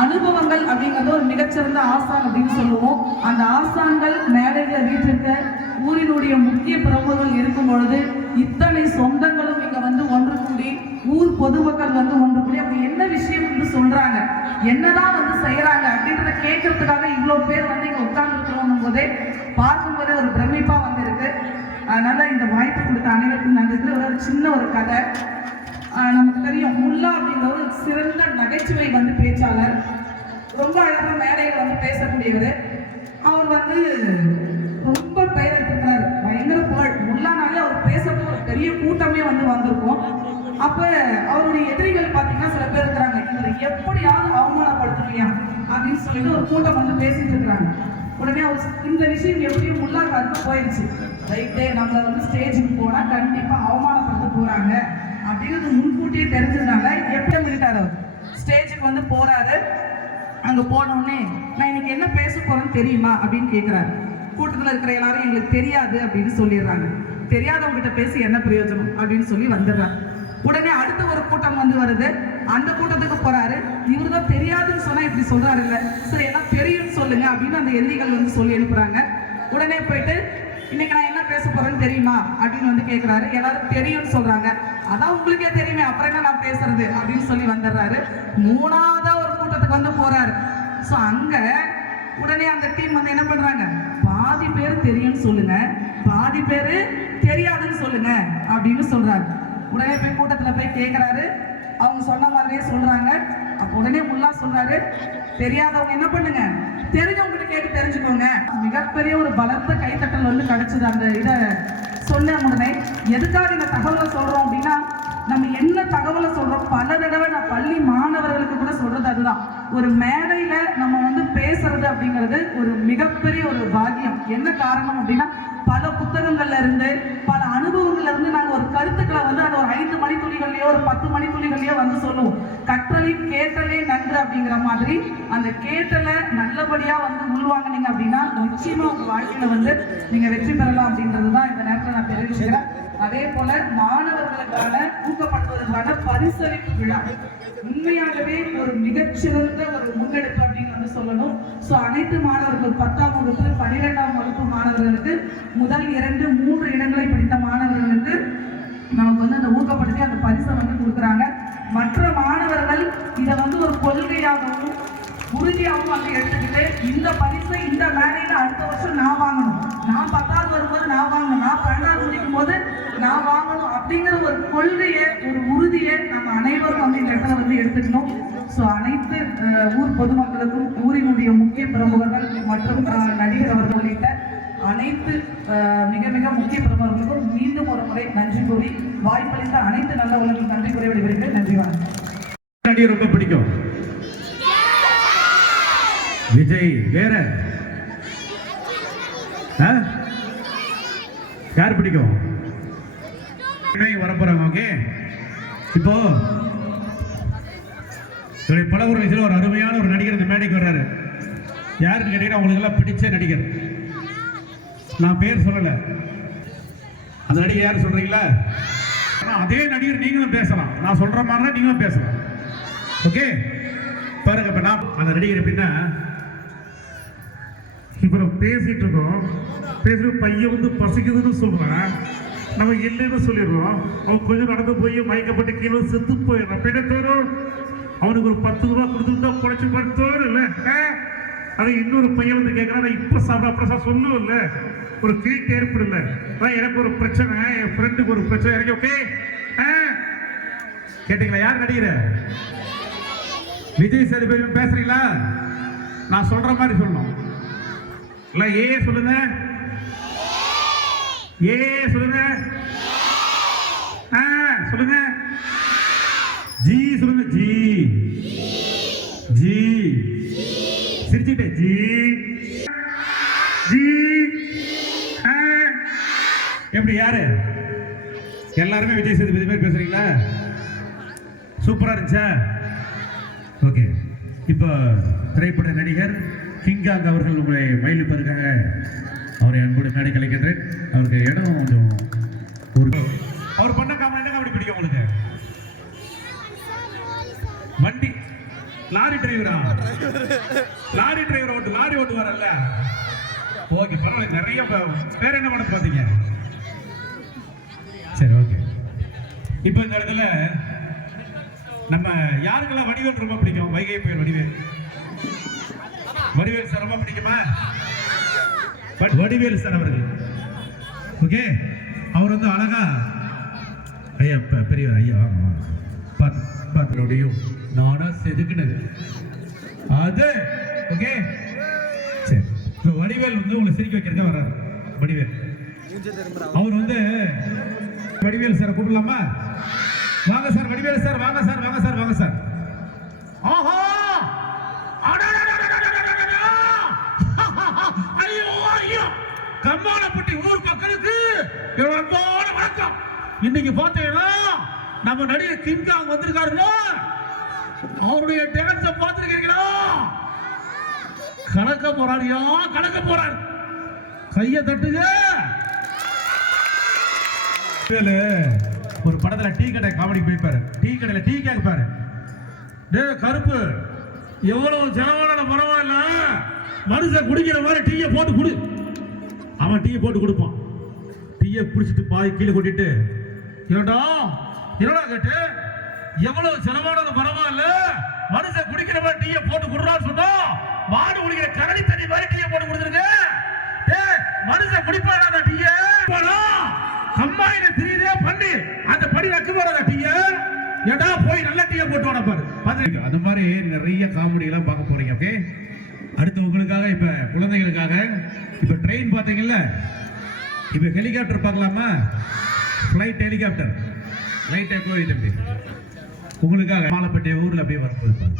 அனுபவங்கள் அப்படிங்கிறது ஒரு மிகச்சிறந்த ஆசான் அப்படின்னு சொல்லுவோம். அந்த ஆசான்கள் மேடைகளை வீட்டிருக்க ஊரினுடைய முக்கிய பிரமுகர்கள் இருக்கும் பொழுது இத்தனை சொந்தங்களும் இங்க வந்து ஒன்று கூடி ஊர் பொதுமக்கள் வந்து ஒன்று கூடி அவங்க என்ன விஷயம் வந்து சொல்றாங்க, என்னதான் வந்து செய்யறாங்க அப்படின்றத கேட்கறதுக்காக இவ்வளவு பேர் வந்து இங்க உட்கார்ந்து இருக்கிறோம் போதே பார்க்கும்போதே ஒரு பிரமிப்பா வந்து இருக்கு. அதனால இந்த வாய்ப்பு கொடுத்த அனைவருக்கும் நன்றி. ஒரு சின்ன ஒரு கதை. நமக்கு தெரியும், முல்லா அப்படிங்கிற ஒரு சிறந்த நகைச்சுவை வந்து பேச்சாளர், ரொம்ப அழகாக மேடையில் வந்து பேசக்கூடியவர். அவர் வந்து ரொம்ப பெயர் எடுத்துக்கிறாரு, பயங்கர புகழ். முல்லானாலே அவர் பேசுறது ஒரு பெரிய கூட்டமே வந்து வந்திருக்கும். அப்போ அவருடைய எதிரிகள் பார்த்தீங்கன்னா சில பேர் இருக்கிறாங்க, இவரை எப்படியாவது அவமானப்படுத்தலையா அப்படின்னு சொல்லிட்டு ஒரு கூட்டம் வந்து பேசிட்டு இருக்கிறாங்க. உடனே அவர் இந்த விஷயம் எப்படியும் முல்லாக்கு அதுக்கு போயிடுச்சு. ரைட்டு, நம்மளை வந்து ஸ்டேஜுக்கு போனால் கண்டிப்பாக அவமானப்படுத்த போகிறாங்க அப்படிங்கிறது முன்கூட்டியே தெரிஞ்சதுனால எப்படி பண்ணிட்டாரு, ஸ்டேஜுக்கு வந்து போறாரு. அங்க போனோடனே நான் இன்னைக்கு என்ன பேச போறேன்னு தெரியுமா அப்படின்னு கேட்கிறாரு. கூட்டத்தில் இருக்கிற எல்லாரும் எங்களுக்கு தெரியாது அப்படின்னு சொல்லிடுறாங்க. தெரியாதவங்க பேசி என்ன பிரயோஜனம் அப்படின்னு சொல்லி வந்துடுறாரு. உடனே அடுத்த ஒரு கூட்டம் வந்து வருது. அந்த கூட்டத்துக்கு போறாரு. இவரு தான் தெரியாதுன்னு சொன்னா இப்படி சொல்றாரு இல்ல, சரி எல்லாம் தெரியும்னு சொல்லுங்க அப்படின்னு அந்த எதிரிகள் வந்து சொல்லி அனுப்புறாங்க. உடனே போயிட்டு இன்னைக்கு நான் என்ன பேச போறேன்னு தெரியுமா அப்படின்னு வந்து கேட்கிறாரு. எல்லாரும் தெரியும்னு சொல்றாங்க. அதான் உங்களுக்கே தெரியுமே, அப்புறம் என்ன நான் பேசுறது அப்படின்னு சொல்லி வந்துடுறாரு. மூணாவதா ஒரு கூட்டத்துக்கு வந்து போறாரு. ஸோ அங்க உடனே அந்த டீம் வந்து என்ன பண்றாங்க, பாதி பேர் தெரியும்னு சொல்லுங்க, பாதி பேர் தெரியாதுன்னு சொல்லுங்க அப்படின்னு சொல்றாரு. உடனே போய் கூட்டத்துல போய் கேட்கிறாரு. அவங்க சொன்ன மாதிரியே சொல்றாங்க. அப்ப உடனே முல்லா சொல்றாரு, தெரியாதவங்க என்ன பண்ணுங்க, தெரிஞ்சவங்க கேட்டு தெரிஞ்சுக்கோங்க. மிகப்பெரிய ஒரு பலத்த கைத்தட்டல் வந்து கிடைச்சது அந்த இதை சொன்ன உடனே. எதுக்காக இந்த தகவலை சொல்றோம் அப்படின்னா, நம்ம என்ன தகவலை சொல்றோம், பல தடவை நான் பள்ளி மாணவர்களுக்கு கூட சொல்றது அதுதான். ஒரு மேடையில நம்ம வந்து பேசுறது அப்படிங்கிறது ஒரு மிகப்பெரிய ஒரு பாக்கியம். என்ன காரணம் அப்படின்னா, பல புத்தகங்கள்ல இருந்து பல அனுபவங்கள்ல இருந்து நாங்கள் ஒரு கருத்துக்களை வந்து அந்த ஒரு 5 மணித்துளிகள்லயோ ஒரு 10 மணித்துளிகள்லயோ வந்து சொல்லுவோம். கற்றலின் கேட்டலே நன்று அப்படிங்கிற மாதிரி அந்த கேட்டலை நல்லபடியா வந்து உள்வாங்கினீங்க அப்படின்னா நிச்சயமா உங்க வாழ்க்கையில வந்து நீங்க வெற்றி பெறலாம் அப்படின்றது தான் இந்த நேரத்தில் நான் தெரிவிச்சுக்கிறேன். அதே போல மாணவர்களுக்கான ஊக்கப்படுத்துவதற்கான பரிசளிப்பு விழா உண்மையாகவே ஒரு மிகச்சிறந்த ஒரு முன்னெடுப்பு அப்படின்னு வந்து சொல்லணும். ஸோ அனைத்து மாணவர்கள் 10ஆம் வகுப்பு 12ஆம் வகுப்பு மாணவர்களுக்கு முதல் 2, 3 இடங்களை படித்த மாணவர்களுக்கு நமக்கு வந்து அந்த ஊக்கப்படுத்தி அந்த பரிசை வந்து கொடுக்குறாங்க. மற்ற மாணவர்கள் இதை வந்து ஒரு கொள்கையாகவும் உறுதியாகவும் வந்து எடுத்துக்கிட்டு இந்த பரிசை இந்த மேடையில அடுத்த வருஷம் நான் வாங்கணும், நான் 10ஆவது வரும்போது நான் வாங்கணும், நான் 12ஆவது முடிக்கும் போது நான் வாங்கணும் அப்படிங்கிற ஒரு கொள்கையை ஒரு உறுதியை நம்ம அனைவரும் வந்து இந்த இடத்துல வந்து எடுத்துக்கணும். ஸோ அனைத்து ஊர் பொதுமக்களுக்கும் ஊரினுடைய முக்கிய பிரமுகர்கள் மற்றும் நடிகர் அவர்கள் உள்ளிட்ட அனைத்து மிக மிக முக்கிய பிரமுகர்களுக்கும் மீண்டும் ஒரு முறை நன்றி கூறி வாய்ப்பளித்த அனைத்து நல்ல உலகம் நன்றி கூறி விடுகிறேன். நன்றி, வணக்கம். நடிகர் ரொம்ப பிடிக்கும் விஜய். வேற யார் பிடிக்கும்? வரப்போறாங்க. ஓகே, இப்போ பல ஒரு வயசுல ஒரு அருமையான ஒரு நடிகர் இந்த மேடைக்கு வர்றாரு. யாருன்னு கேட்டீங்கன்னா உங்களுக்கு எல்லாம் பிடிச்ச நடிகர். நான் பேர் சொல்லல, அந்த நடிகர் யார் சொல்றீங்களா? அதே நடிகர் நீங்களும் பேசலாம், நான் சொல்ற மாதிரி நீங்களும் பேசலாம். ஓகே, பாருங்க. இப்ப நான் அந்த நடிகர் எப்படின்னா, இப்ப பேசிட்டு இருக்கோம், பேசுற பையன் வந்து பசிக்குதுன்னு சொல்றான், நம்ம இல்லைன்னு சொல்லிடுறோம். அவன் கொஞ்சம் நடந்து போய் மயக்கப்பட்டு கீழே செத்து போயிடுறான். பின்ன தோறும் அவனுக்கு ஒரு 10 ரூபா கொடுத்துருந்தா குறைச்சி படுத்தோம் இல்லை. அதை இன்னொரு பையன் வந்து கேட்கறான், இப்ப சாப்பிட அப்புறம் சொல்லுவோம் இல்ல, ஒரு கில்ட் ஏற்படல. எனக்கு ஒரு பிரச்சனை, என் ஃப்ரெண்டுக்கு ஒரு பிரச்சனை இருக்கு. ஓகே, கேட்டீங்களா? யார் நடிகர்? விஜய் சேதுபதி பேசுறீங்களா? நான் சொல்ற மாதிரி சொல்லணும். இல்ல ஏ சொல்லுங்க, ஏ சொல்லுங்க, சொல்லுங்க, ஜி சொல்லுங்க, ஜி ஜி சிரிச்சுட்டே ஜி ஜி. எப்படி? யாரு? எல்லாருமே விஜய் சேதுபதி மாதிரி பேசுறீங்களா? சூப்பரா இருந்துச்சா? ஓகே, இப்போ திரைப்பட நடிகர் கிங்காங் அவர்கள் உங்களை மயிலுப்பதற்காக அவரை அன்போடு மேடை கலைக்கின்றேன். அவருக்கு இடம் கொஞ்சம் அவர் பண்ண காமெடி என்ன காமெடி பிடிக்கும் உங்களுக்கு? வண்டி லாரி டிரைவரா? லாரி டிரைவர் லாரி ஓட்டு வரல. ஓகே, பரவாயில்ல. நிறைய பேர் என்ன பண்ண பார்த்தீங்க? சரி, ஓகே. இப்போ இந்த இடத்துல நம்ம யாருக்கெல்லாம் வடிவேல் ரொம்ப பிடிக்கும்? வைகை புயல் வடிவேல். வடிவேல் சார் ரொம்ப பிடிக்குமா? வடிவேல் சார் அவர்கள், ஓகே, அவர் வந்து அழகா ஐயா பெரியவர் ஐயா பார்த்து நானா செதுக்குனது அது. ஓகே, சரி. இப்போ வடிவேல் வந்து உங்களை சிரிக்க வைக்கிறதுக்கு வர்றாரு. வடிவேல் அவர் வந்து வடிவேல் சார் கூப்பிடலாமா? வாங்க சார், வடிவேல் சார், வாங்க சார், வாங்க சார், வாங்க சார். ஆஹா, ஐயோ ஐயோ, கம்மாளப்பட்டி ஊர் மக்களுக்கு அன்பான வணக்கம். இன்னைக்கு பார்த்தீங்கன்னா நம்ம நடிகர் கிங்காங் வந்திருக்காருன்னா அவருடைய டான்ஸ பார்த்திருக்கீங்களா? கலக்க போறாரியா, கலக்க போறாரு. கைய தட்டுங்க. ஒரு படத்துல டீ கடை காமெடி போய்ப்பாரு. டீ கடையில டீ கேட்பாரு. டே கருப்பு, எவ்வளவு செலவான பரவாயில்ல, மனுஷன் குடிக்கிற மாதிரி டீயை போட்டு குடு. அவன் டீயை போட்டு கொடுப்பான். டீயை குடிச்சிட்டு பாய் கீழே கொட்டிட்டு, என்னடா என்னடா கேட்டு, எவ்வளவு செலவானது பரவாயில்ல, மனுஷன் குடிக்கிற மாதிரி டீயை போட்டு குடுறான்னு சொன்னா, மாடு குடிக்கிற கரடி தண்ணி மாதிரி டீயை போட்டு கொடுத்துருங்க. மனுஷன் குடிப்பானா டீயை? கம்மாயில திரியுதே பண்ணி அந்த படி ரக்கு போறதா டீயை? ஏடா போய் நல்ல டீயை போட்டு வர பாரு. அது மாதிரி நிறைய காமெடி எல்லாம் பார்க்க போறீங்க. ஓகே, அடுத்து உங்களுக்காக இப்ப குழந்தைகளுக்காக இப்ப ட்ரெயின் பாத்தீங்கல்ல, இப்ப ஹெலிகாப்டர் பார்க்கலாமா? ஃபிளைட் ஹெலிகாப்டர் லைட் எக்கோ தம்பி உங்களுக்காக மாலப்பட்டி ஊர்ல அப்படியே வரப்போகுது.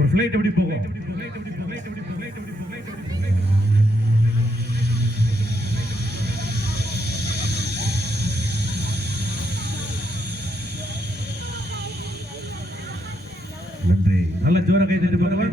ஒரு ஃபிளைட் எப்படி போகும்? நன்றி. நல்ல ஜோர கை தட்டி பாருங்க.